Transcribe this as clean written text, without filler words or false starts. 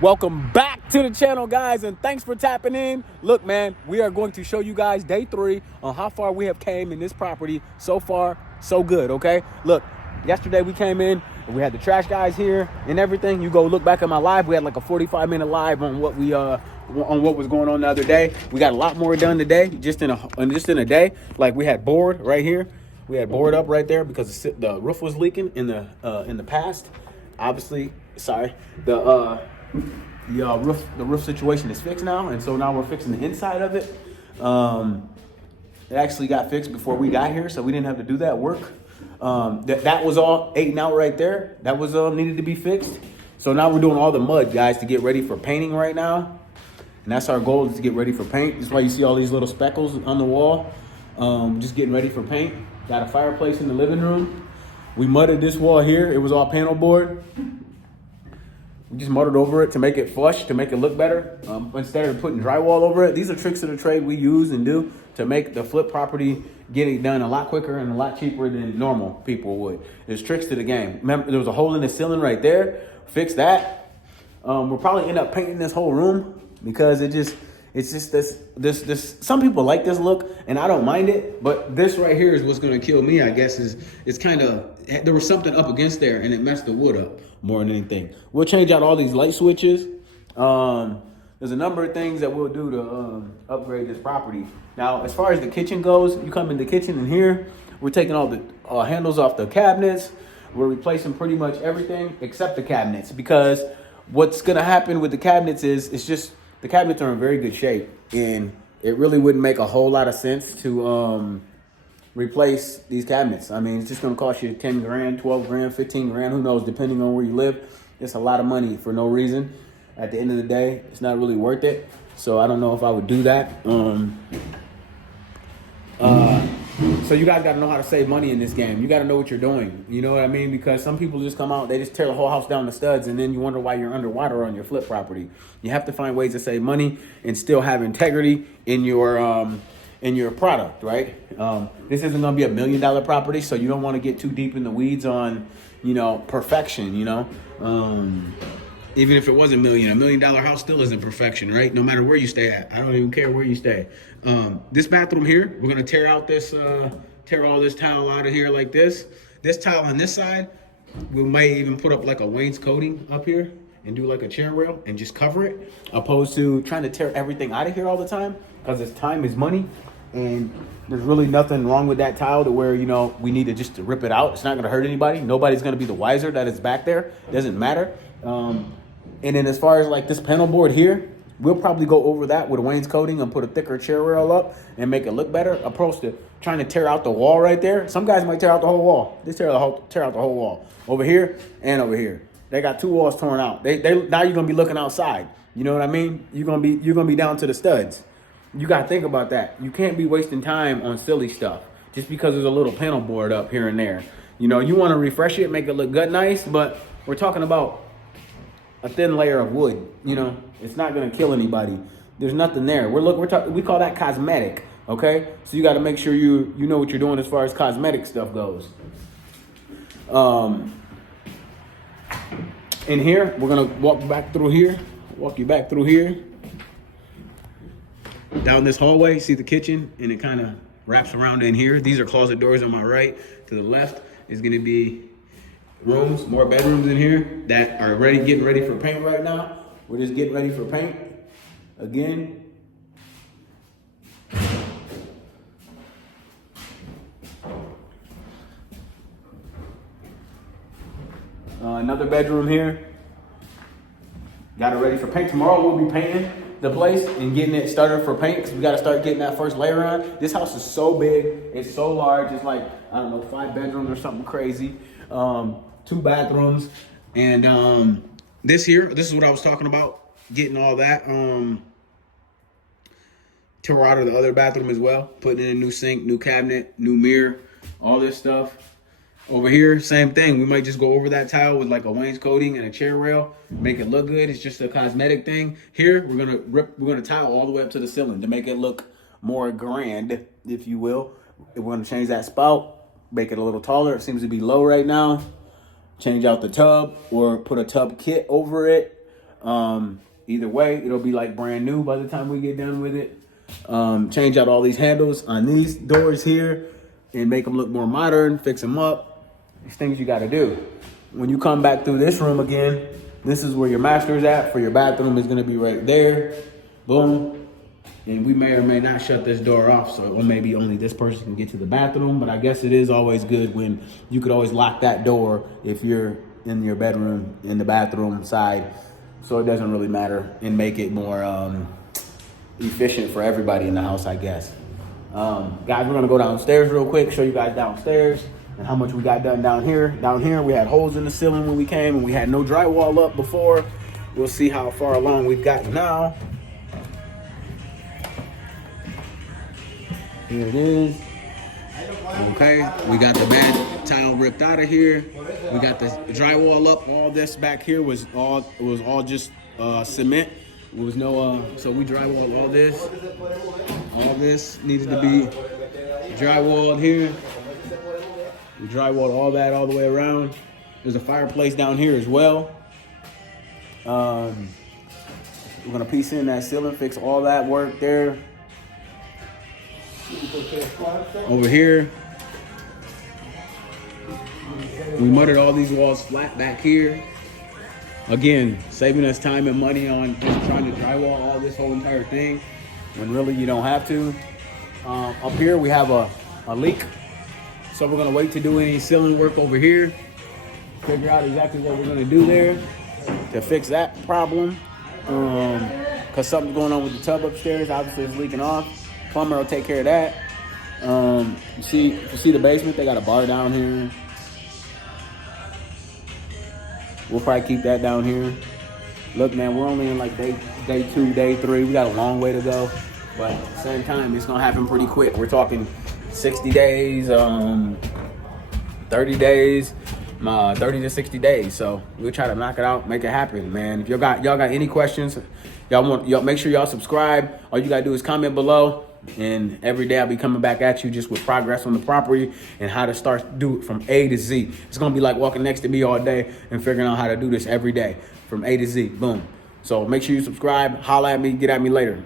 Welcome back to the channel, guys, and thanks for tapping in. Look, man, we are going to show you guys day 3 on how far we have came in this property. So far, so good, okay? Look, yesterday we came in and we had the trash guys here and everything. You go look back at my live. We had like a 45-minute live on what was going on the other day. We got a lot more done today, just in a day. Like we had board right here. We had board up right there because the roof was leaking in the past. Obviously, sorry, the roof situation is fixed now, and so now we're fixing the inside of it. It actually got fixed before we got here, so we didn't have to do that work. That was all eaten out right there. That was needed to be fixed. So now we're doing all the mud, guys, to get ready for painting right now. And that's our goal, is to get ready for paint. That's why you see all these little speckles on the wall. Just getting ready for paint. Got a fireplace in the living room. We mudded this wall here. It was all panel board. We just mudded over it to make it flush, to make it look better. Instead of putting drywall over it. These are tricks of the trade we use and do to make the flip property get it done a lot quicker and a lot cheaper than normal people would. There's tricks to the game. Remember, there was a hole in the ceiling right there. Fix that. We'll probably end up painting this whole room because it's just this. Some people like this look, and I don't mind it. But this right here is what's gonna kill me, I guess. It's kind of, there was something up against there, and it messed the wood up more than anything. We'll change out all these light switches. There's a number of things that we'll do to upgrade this property. Now, as far as the kitchen goes, you come in the kitchen, and here we're taking all the handles off the cabinets. We're replacing pretty much everything except the cabinets, because what's gonna happen with the cabinets is the cabinets are in very good shape, and it really wouldn't make a whole lot of sense to replace these cabinets. I mean, it's just gonna cost you 10 grand, 12 grand, 15 grand, who knows, depending on where you live. It's a lot of money for no reason. At the end of the day, it's not really worth it. So I don't know if I would do that. So you guys gotta know how to save money in this game. You gotta know what you're doing. You know what I mean? Because some people just come out, they just tear the whole house down to studs, and then you wonder why you're underwater on your flip property. You have to find ways to save money and still have integrity in your product, right? This isn't gonna be $1 million property, so you don't want to get too deep in the weeds on, perfection. Even if it was $1 million house still isn't perfection, right? No matter where you stay at. I don't even care where you stay. This bathroom here, we're gonna tear all this tile out of here like this. This tile on this side, we might even put up like a wainscoting up here and do like a chair rail and just cover it, opposed to trying to tear everything out of here all the time, because it's time is money. And there's really nothing wrong with that tile to where, we need to rip it out. It's not gonna hurt anybody. Nobody's gonna be the wiser that it's back there. It doesn't matter. And then as far as like this panel board here, we'll probably go over that with a wainscoting and put a thicker chair rail up and make it look better, opposed to trying to tear out the wall right there. Some guys might tear out the whole wall. They tear out the whole wall over here and over here. They got 2 walls torn out. They now you're gonna be looking outside. You know what I mean? You're gonna be down to the studs. You gotta think about that. You can't be wasting time on silly stuff just because there's a little panel board up here and there. You want to refresh it, make it look good, nice, but we're talking about a thin layer of wood. It's not gonna kill anybody. There's nothing there. We call that cosmetic. Okay, so you got to make sure you know what you're doing as far as cosmetic stuff goes. In here, we're gonna walk you back through here. Down this hallway, see the kitchen, and it kind of wraps around in here. These are closet doors on my right. To the left is gonna be rooms, more bedrooms in here that are getting ready for paint right now. We're just getting ready for paint again. Another bedroom here. Got it ready for paint. Tomorrow we'll be painting the place and getting it started for paint, because we got to start getting that first layer on. This house is so big. It's so large. It's like, 5 bedrooms or something crazy. 2 bathrooms. And this is what I was talking about. Getting all that. Tore out of the other bathroom as well. Putting in a new sink, new cabinet, new mirror, all this stuff. Over here, same thing. We might just go over that tile with like a wainscoting and a chair rail, make it look good. It's just a cosmetic thing. Here, we're gonna tile all the way up to the ceiling to make it look more grand, if you will. We're gonna change that spout, make it a little taller. It seems to be low right now. Change out the tub or put a tub kit over it. Either way, it'll be like brand new by the time we get done with it. Change out all these handles on these doors here and make them look more modern, fix them up. These things you got to do. When you come back through this room again, this is where your master is at. For your bathroom is going to be right there. Boom. And we may or may not shut this door off, so maybe only this person can get to the bathroom. But I guess it is always good when you could always lock that door if you're in your bedroom, in the bathroom side, so it doesn't really matter and make it more efficient for everybody in the house, I guess. Guys, we're gonna go downstairs real quick, show you guys downstairs and how much we got done down here. Down here, we had holes in the ceiling when we came, and we had no drywall up before. We'll see how far along we've gotten now. Here it is. Okay, we got the bed tile ripped out of here. We got the drywall up. All this back here was all just cement. There was no so we drywalled all this. All this needed to be drywalled here. We drywalled all that all the way around. There's a fireplace down here as well. We're gonna piece in that ceiling, fix all that work there. Over here, we muttered all these walls flat back here. Again, saving us time and money on just trying to drywall all this whole entire thing when really you don't have to. Up here, we have a leak. So we're gonna wait to do any ceiling work over here. Figure out exactly what we're gonna do there to fix that problem. Cause something's going on with the tub upstairs. Obviously it's leaking off. Plumber will take care of that. You see the basement, they got a bar down here. We'll probably keep that down here. Look, man, we're only in like day 2, day 3. We got a long way to go. But at the same time, it's gonna happen pretty quick. We're talking 60 days, 30 days, 30 to 60 days. So we'll try to knock it out, make it happen, man. If y'all got any questions, y'all make sure y'all subscribe. All you gotta do is comment below. And every day I'll be coming back at you just with progress on the property and how to do it from A to Z. It's gonna be like walking next to me all day and figuring out how to do this every day from A to Z. Boom. So make sure you subscribe, holla at me, get at me later.